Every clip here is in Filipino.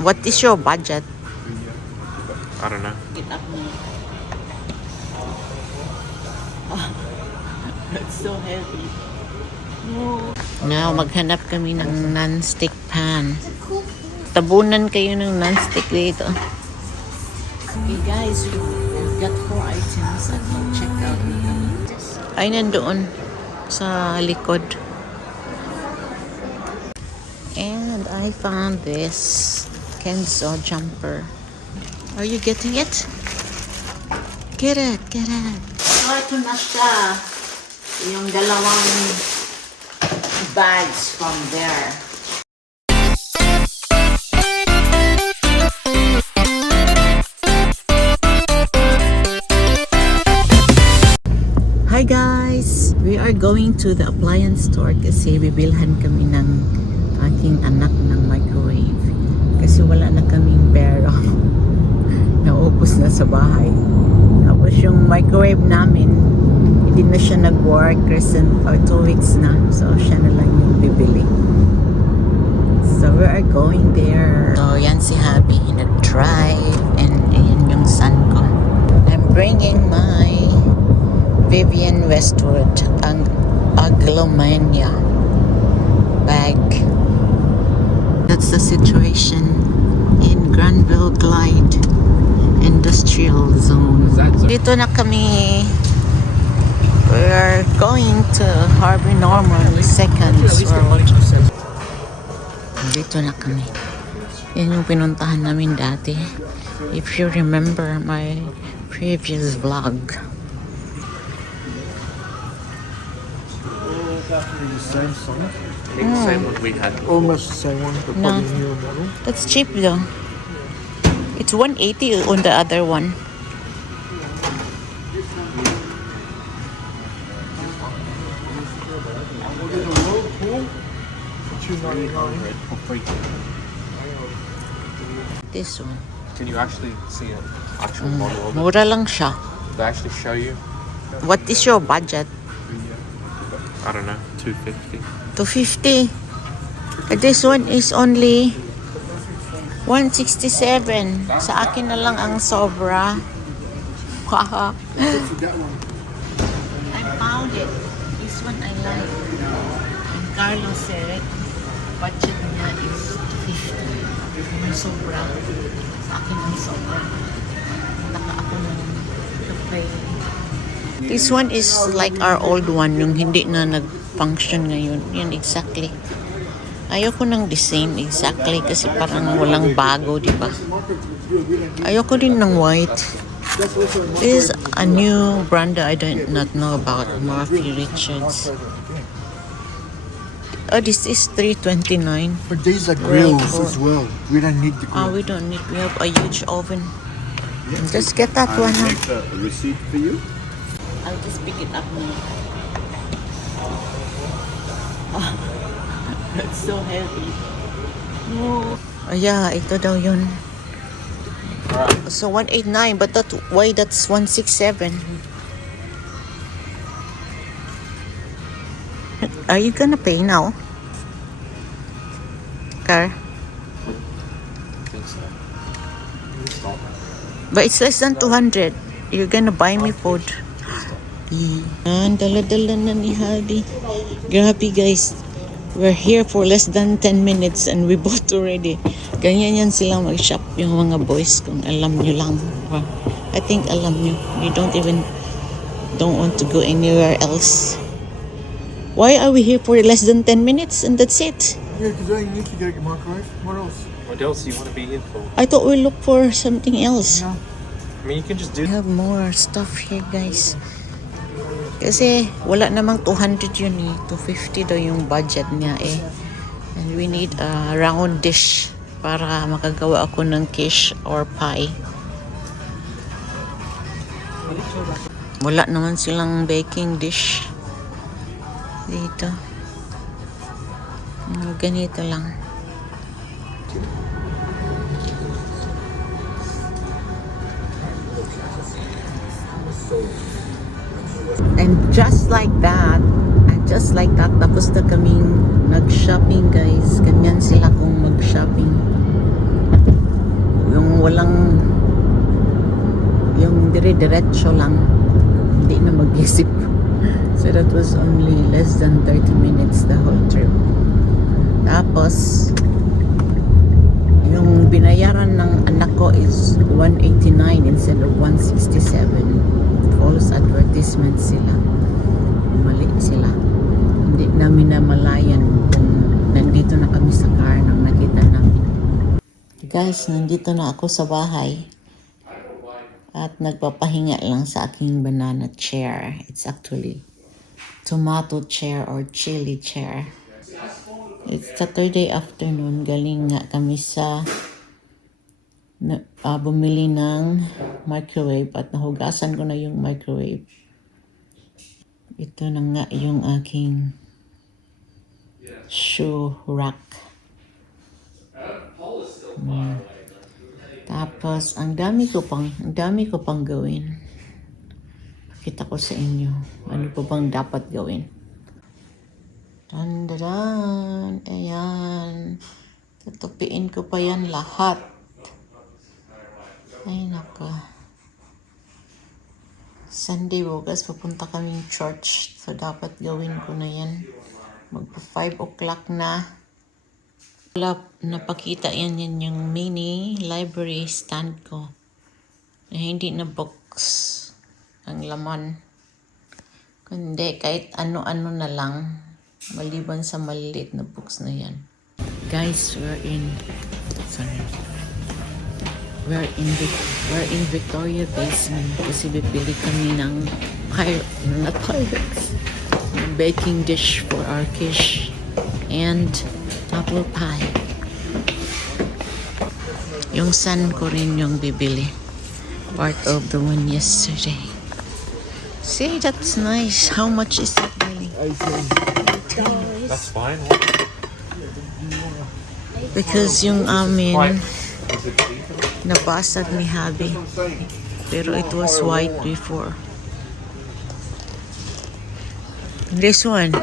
What is your budget? I don't know. It's so heavy. Now, maghanap kami ng non-stick pan. Tabunan kayo ng non-stick dito. Okay guys, we've got 4 items at check-out. Ay, nandoon sa likod. And I found this Kenzo jumper. Are you getting it? Get it, get it. Oh, ito na siya. Yung dalawang bags from there. Hi guys! We are going to the appliance store kasi bibilhan kami ng aking anak ng microwave. Kasi wala na kaming pera. Naubos na sa bahay. Tapos yung microwave namin, hindi na siya nag-work recent or 2 weeks na. So siya na lang yung bibili. So we are going there. So yan si Habi, nag-drive and yan yung son ko. I'm bringing my Vivienne Westwood ang Aglomania bag. That's the situation in Granville Glide Industrial Zone. Dito na kami. We're going to Harvey Norman Seconds World. Dito na kami. Yan yung pinuntahan namin dati. If you remember my previous vlog. The same Sonic? I think the same one we had. Almost the same one, but No. probably a newer model. That's cheap though. It's 180 on the other one. We'll get a Whirlpool for $2.99. For free. This one. Can you actually see an actual model of it? Mura lang siya. They actually show you? What is your budget? I don't know, 250. 250. This one is only 167. Sa akin na lang ang sobra. Wow. I found it. This one I like. And Carlos said, budget niya is 250. May sobra. Sa akin ang sobra. Naka ako ng pay. This one is like our old one, yung hindi na nag-function ngayon. Yan exactly. Ayoko ng design exactly kasi parang walang bago, di ba? Ayoko din ng white. This is a new brand that I do not know about, Murphy Richards. Oh, this is $3.29. But these are grills as well. We don't need the grill. We don't need. We have a huge oven. Just get that one. I'll make a receipt for you. I'll just pick it up now. Oh, it's so heavy. No. Oh, yeah, ito daw yun. So 189, but why that's 167? Are you gonna pay now? Car? I think so. But it's less than 200. You're gonna buy me food. Yan, dala-dala na ni Hadi. Grabe guys. We're here for less than 10 minutes and we bought already. Ganyan yan sila mag-shop yung mga boys kung alam nyo lang. I think alam nyo. You don't want to go anywhere else. Why are we here for less than 10 minutes and that's it? Yeah, because you need to get a microwave. What else? What else do you want to be here for? I thought we look for something else. No. I mean, you can just do. We have more stuff here guys. Kasi wala namang 200 yun eh. 250 daw yung budget niya eh. And we need a round dish para makagawa ako ng quiche or pie. Wala naman silang baking dish dito. Ganito lang. And just like that, tapos na kaming nag-shopping guys. Ganyan sila kung mag-shopping. walang yung dire-diretso lang, hindi na mag-isip. So that was only less than 30 minutes the whole trip. Tapos yung binayaran ng anak ko is 189 instead of 167. False advertisement sila. Mali sila. Hindi namin namalayan kung nandito na kami sa car nang nakita namin. Guys, nandito na ako sa bahay. At nagpapahinga lang sa aking banana chair. It's actually tomato chair or chili chair. It's Saturday afternoon. Galing nga kami sa bumili ng microwave at nahugasan ko na yung microwave. Ito na nga yung aking shoe rack. Tapos ang dami ko pang gawin. Pakita ko sa inyo ano pa bang dapat gawin. Dandadan, ayan. Tutupiin ko pa yan lahat. Ay nako. Sunday bukas pupunta kaming church. So dapat gawin ko na yan. Magpa 5 o'clock na. Wala napakita yan yung mini library stand ko. Na hindi na box ang laman. Kundi kahit ano-ano na lang. Maliban sa maliliit na books na yan. Guys, we're in Victoria Basement kasi bibili kami ng baking dish for our quiche and apple pie. Yung son ko rin yung bibili. Part of the one yesterday. See, that's nice. How much is that really? That's fine. Because yung amin White. Is it cheaper? nabasag ni Habi. Pero it was white before. This one.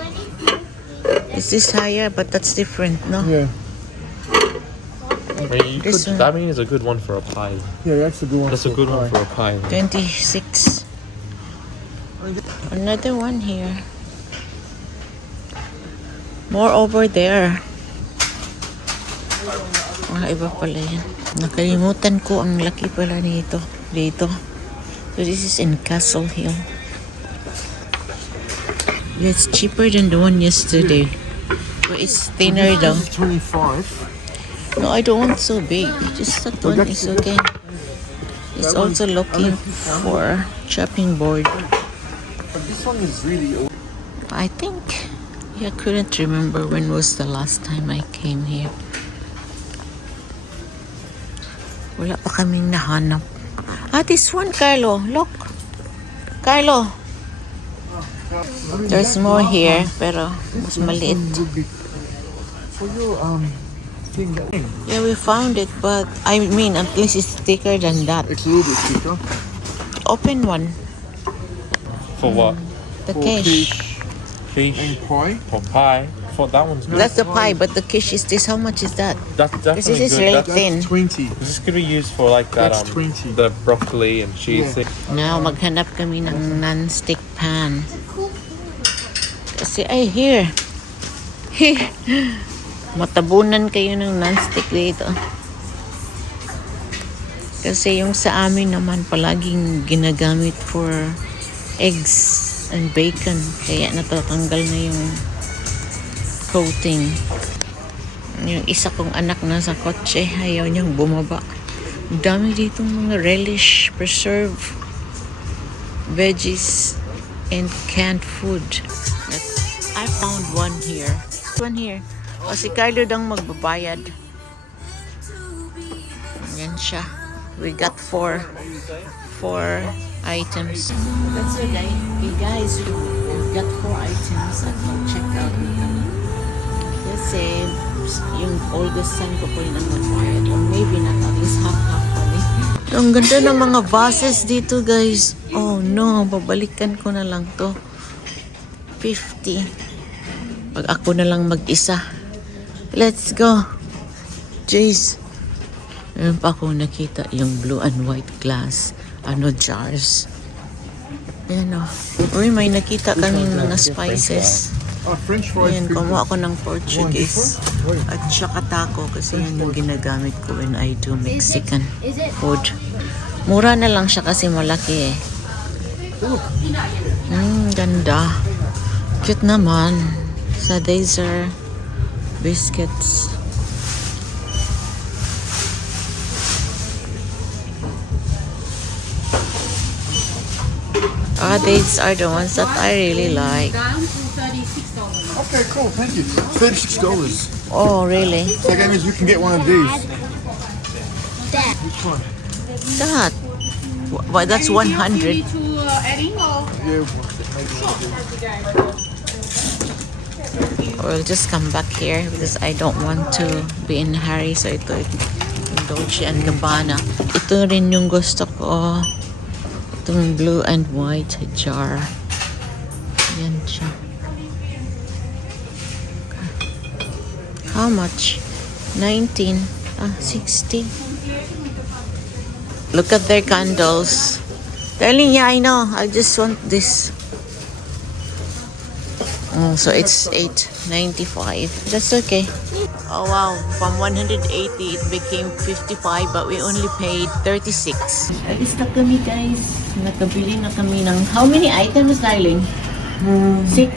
Is this higher? But that's different, no? Yeah. I mean, This one. that means a good one for a pie. Yeah, that's a good one. That's a good one for a pie. 26. Another one here. More over there. Iba pala yan. Nakalimutan ko ang laki pala nito. Dito. So this is in Castle Hill. Yeah, it's cheaper than the one yesterday. But it's thinner though. 25. No, I don't want so big. Just that one is okay. It's also looking for chopping board. But this one is really old. I think I couldn't remember when was the last time I came here. Wala pa kaming nahanap. This one, Carlo. Look. Carlo. There's more here, pero mas maliit. For your thing. Yeah, we found it, but I mean, at least it's thicker than that. It's a little bit thicker. Open one. For what? The For quiche. Quiche. And pie. For pie. For that one's good. That's the pie, but the quiche is this. How much is that? That's This definitely is good. really That's, thin. That's 20. this is gonna be used for like that. That's 20. The broccoli and cheese. Yeah. thing. Now, maghanap kami ng non-stick pan. Kasi, here. Matabunan kayo ng non-stick dito. Kasi yung sa amin naman palaging ginagamit for eggs and bacon. Kaya natatanggal na yung coating. Yung isa kong anak na sa kotse, ayaw niyang bumaba. Ang dami ditong mga relish, preserve, veggies, and canned food. I found one here. One here. O si Carlo dang magbabayad. Yan siya. We got four items. That's it, guys. We've got 4 items at mag-check out na kami. Kasi yung oldest son ko po rin ang nag-bayad. Or maybe not, at least half-half pa rin. Ang ganda ng mga vases dito, guys. Oh no, babalikan ko na lang to. 50. Pag ako na lang mag-isa. Let's go. Jeez. Meron pa akong nakita yung blue and white glass, jars. Yan o. Uy, may nakita kaming mga spices. French fries. Yan, kumuha ako ng Portuguese at saka taco kasi yan yung ginagamit ko when I do Mexican food. Mura na lang siya kasi malaki eh. Ganda. Cute naman. Sa Dazer biscuits. These are the ones that I really like. Down to $36. Okay, cool. Thank you. $36. Oh, really? So that means we can get one of these. Which one? That. Well, that's 100. You need to adding or Yeah. We'll just come back here because I don't want to be in a hurry. So ito yung Dolce and Gabbana. Ito rin yung gusto ko. Itong blue and white jar. Yan siya. How much? 19. 60. Look at their candles. Darling, yeah, I know. I just want this. Oh, so it's $8.95. That's okay. Oh wow, from 180 it became 55 but we only paid 36. Alis na kami guys. Nakabili na kami ng how many items, darling? 6.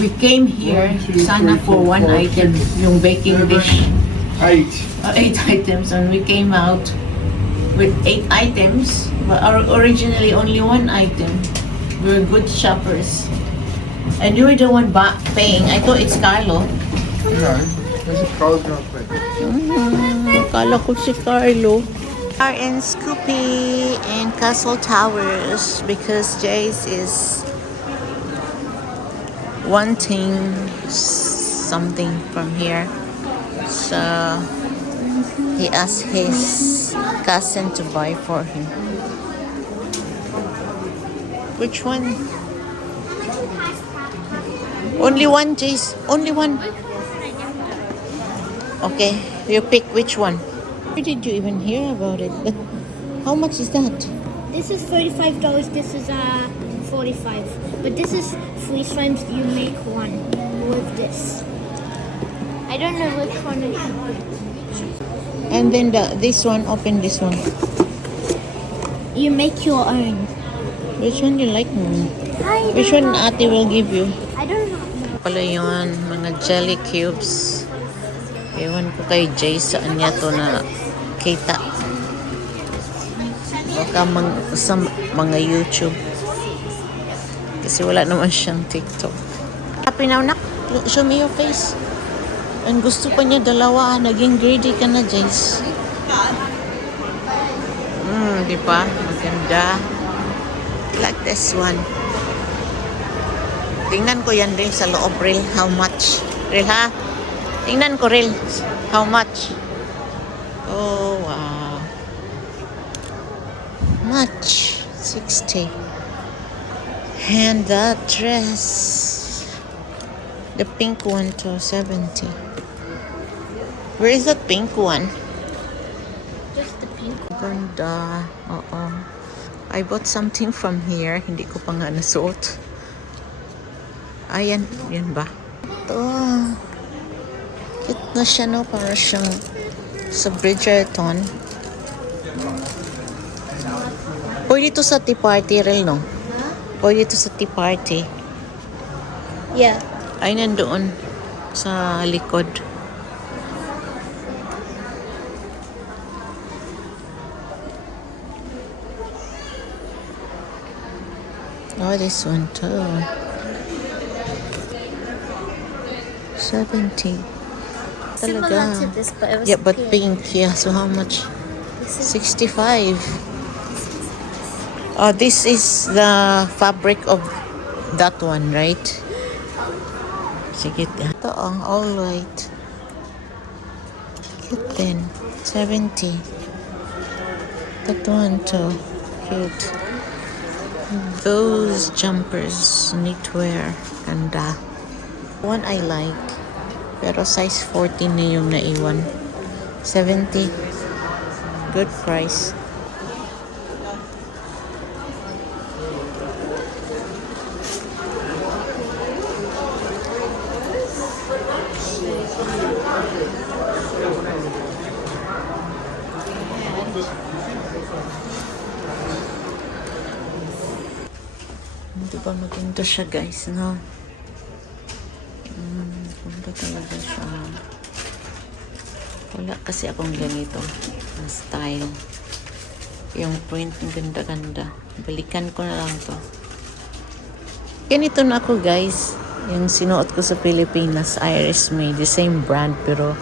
We came here sana for one item, yung baking dish. 8. 8 items and we came out with 8 items but originally only one item. We're good shoppers. And you were the one paying. I thought it's Carlo. No, there's a Carl's gonna play. Akala ko si Carlo. We are in Scoopy in Castle Towers because Jace is wanting something from here. So he asked his cousin to buy for him. Which one? Only one, Jace. Only one. Okay, you pick which one. Where did you even hear about it? But how much is that? This is $35. This is $45. But this is free slimes. You make one with this. I don't know which one it is. And then this one, open this one. You make your own. Which one you like more? I Which don't one know. ate will give you? I don't know. Pala yun, mga jelly cubes. Ewan ko kay Jay saan niya to na kita. Baka sa mga YouTube. Kasi wala naman siyang TikTok. Happy now, nak? Show me your face. And gusto pa niya dalawa. Naging greedy ka na, Jace. Di ba? Maganda. Like this one. Tingnan ko yan rin sa loob, Ril. How much? Ril, ha? Tingnan ko, Ril. How much? Oh, wow. Much. 60. And that dress. The pink one to 70. Where is that pink one? Just the pink. Ganda. Oo. I bought something from here. Hindi ko pa nga nasuot. Ayan. Yan ba? Ito. Cute na siya, no? Para siyang sa Bridgerton. Pwede ito sa tea party, Rel, no? Pwede ito sa tea party. Yeah. Ay, nandoon sa likod. Oh, this one too. 70. Similar Talaga. to this, but it was Yeah, but pink. pink. Yeah, so how much? This is 65. Oh, this is the fabric of that one, right? Sige, ito all white. Cute din. 70. That one too. Cute. Those jumpers knitwear. Ganda. One I like. Pero size 14 na yung naiwan. $70. Good price. Hindi ba maganda siya, guys, no? Maganda talaga siya. Wala kasi akong ganito na style. Yung print, ang ganda-ganda. Balikan ko na lang to. Ganito na ako, guys. Yung sinuot ko sa Pilipinas, Iris May. The same brand, pero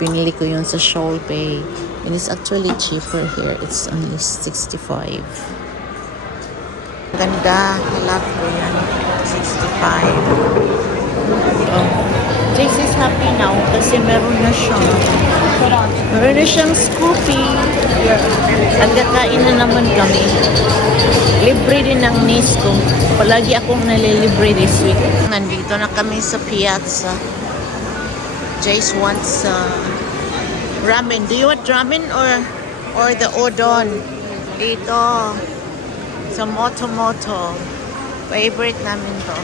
binili ko yun sa Shopee. And it's actually cheaper here. It's only 65. Ganda. I love ko yan. 65. Oh. This is happy now kasi meron na siyang Scoopy. At kakain na naman kami. Libre din ng niece ko. Palagi akong nalilibre this week. Nandito na kami sa piazza. Jace wants ramen. Do you want ramen or the udon? Dito. Sa Moto. Favorite namin to.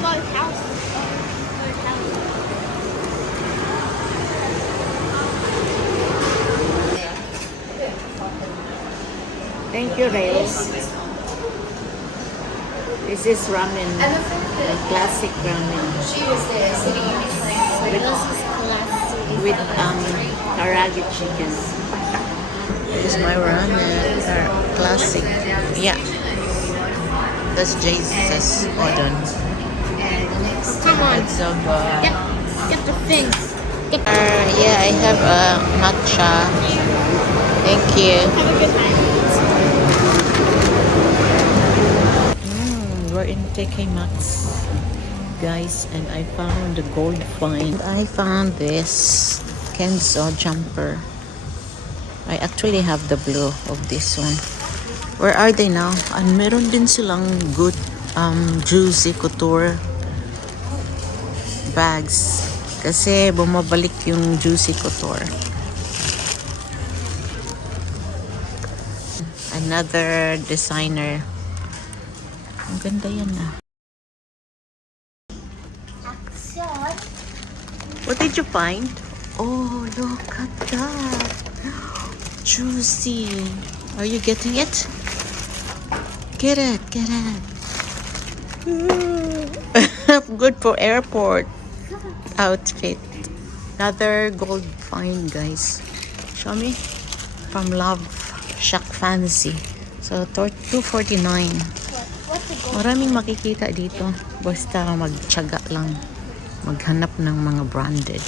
Thank you, Reyes. This is ramen. The classic ramen. With karaage chicken. This is my ramen. Classic. Yeah. That's Jesus udon. Come on. It's of Get the things. yeah, I have a matcha. Thank you. Have a good night. We're in TK Maxx, guys, and I found the gold find. I found this Kenzo jumper. I actually have the blue of this one. Where are they now? And meron din silang good Juicy Couture bags. Kasi bumabalik yung Juicy Couture. Another designer. Ang ganda yan ah. What did you find? Oh, look at that. Juicy. Are you getting it? Get it. Good for airport outfit. Another gold find, guys. Show me. From Love Shack Fancy. So, $249. Maraming makikita dito. Basta magtiyaga lang. Maghanap ng mga branded.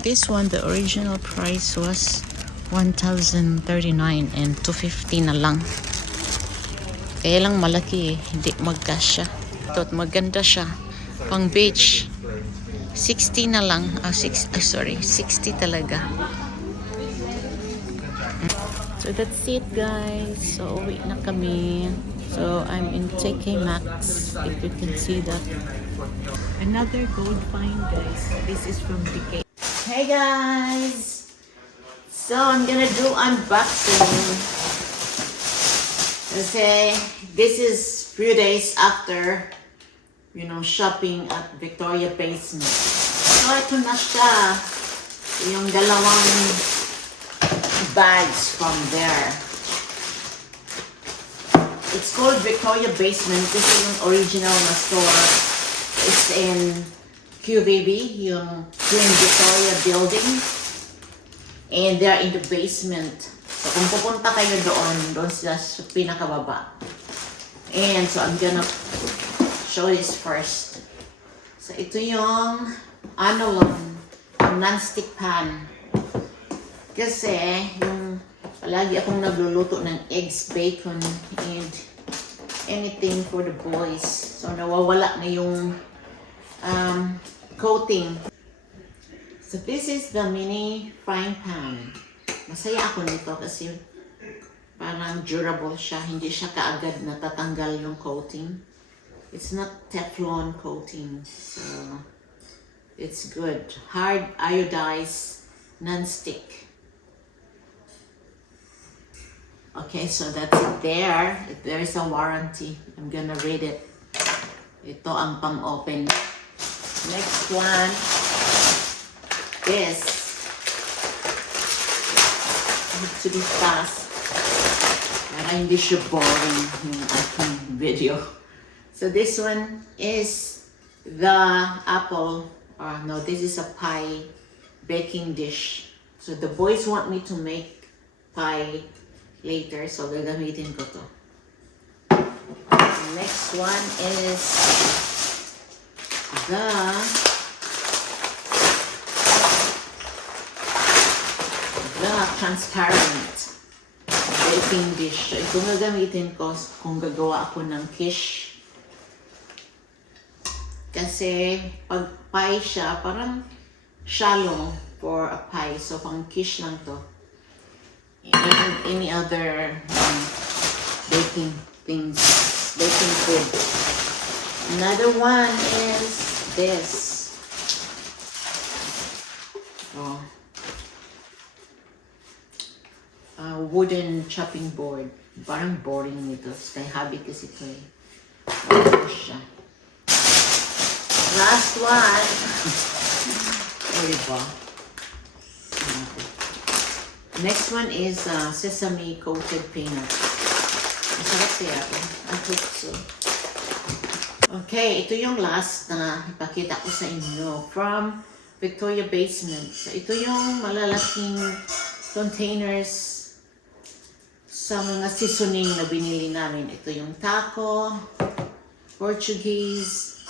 This one, the original price was $1,039 and $250 na lang. Kaya lang malaki eh. Hindi magkasya. Ito, maganda siya. Pang beach. 60 na lang. 60 talaga. So that's it, guys. So uwi na kami. So I'm in TK Maxx, if you can see that. Another gold find, guys. This is from TK. Hey guys! So I'm gonna do unboxing. Kasi this is few days after, you know, shopping at Victoria Basement. So ito na siya. Yung dalawang bags from there. It's called Victoria Basement. This is yung original na store. It's in QVB, yung Queen Victoria building. And they're in the basement. So kung pupunta kayo doon sila sa pinakababa. And so I'm gonna show this first. So ito yung non-stick pan. Kasi yung palagi akong nagluluto ng eggs, bacon, and anything for the boys. So nawawala na yung coating. So this is the mini frying pan. Masaya ako nito kasi parang durable siya. Hindi siya kaagad natatanggal yung coating. It's not Teflon coating. So It's good. Hard iodized non-stick. Okay, so that's it there. There's a warranty. I'm gonna read it. Ito ang pang-open. Next one. This. Need to be fast. Para hindi siya boring yung aking video. So this one is the apple. No, this is a pie baking dish. So the boys want me to make pie later, so gagamitin ko to. Next one is the transparent baking dish. Ito gagamitin ko kung gagawa ako ng quiche. Kasi pag pie siya, parang shallow for a pie. So pang quiche lang to. Any other baking things, baking food. Another one is this. Oh. A wooden chopping board. Parang boring nito. Kay hobby kasi ito eh. Ano siya? Last one. Diba? Next one is sesame coated peanut. Masarap kaya ito. I hope so. Okay, ito yung last na ipakita ko sa inyo from Victoria Basement. So, ito yung malalaking containers sa mga seasoning na binili namin. Ito yung taco, Portuguese,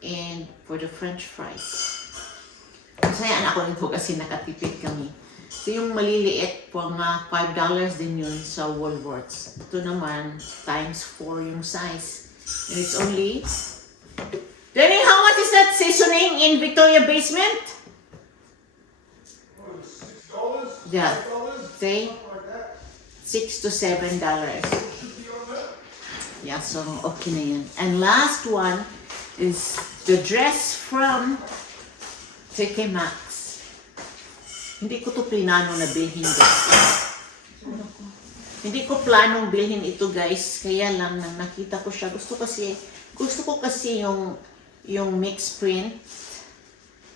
and for the French fries. Masayaan ako nito kasi nakatipid kami. Ito yung maliliit po nga $5 din yun sa Woolworths. Ito naman times 4 yung size. And it's only... Danny, how much is that seasoning in Victoria Basement? $6? Yeah. $5? Say Like that? $6 to $7. Should be on that. Yeah, so okay na yun. And last one is the dress from TK Maxx. Hindi ko to plinano na bilhin guys. Hindi ko planong bilhin ito guys. Kaya lang nang nakita ko siya. Gusto ko kasi yung mixed print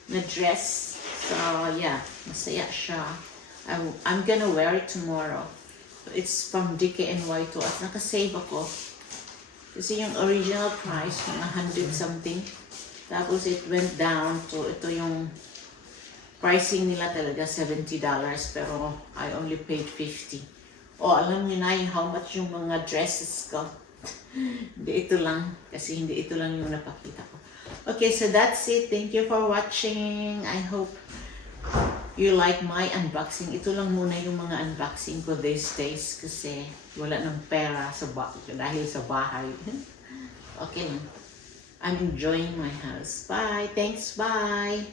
na dress. So yeah, masaya siya. I'm gonna wear it tomorrow. It's from DKNY to at nakasave ako. Kasi yung original price, mga 100 something. Tapos it went down to ito yung pricing nila talaga $70 pero I only paid $50. Oh, alam niyo na how much yung mga dresses ko. Hindi ito lang kasi hindi ito lang yung napakita ko. Okay, so that's it. Thank you for watching. I hope you like my unboxing. Ito lang muna yung mga unboxing ko these days kasi wala ng pera dahil sa bahay. Okay lang. I'm enjoying my house. Bye. Thanks. Bye.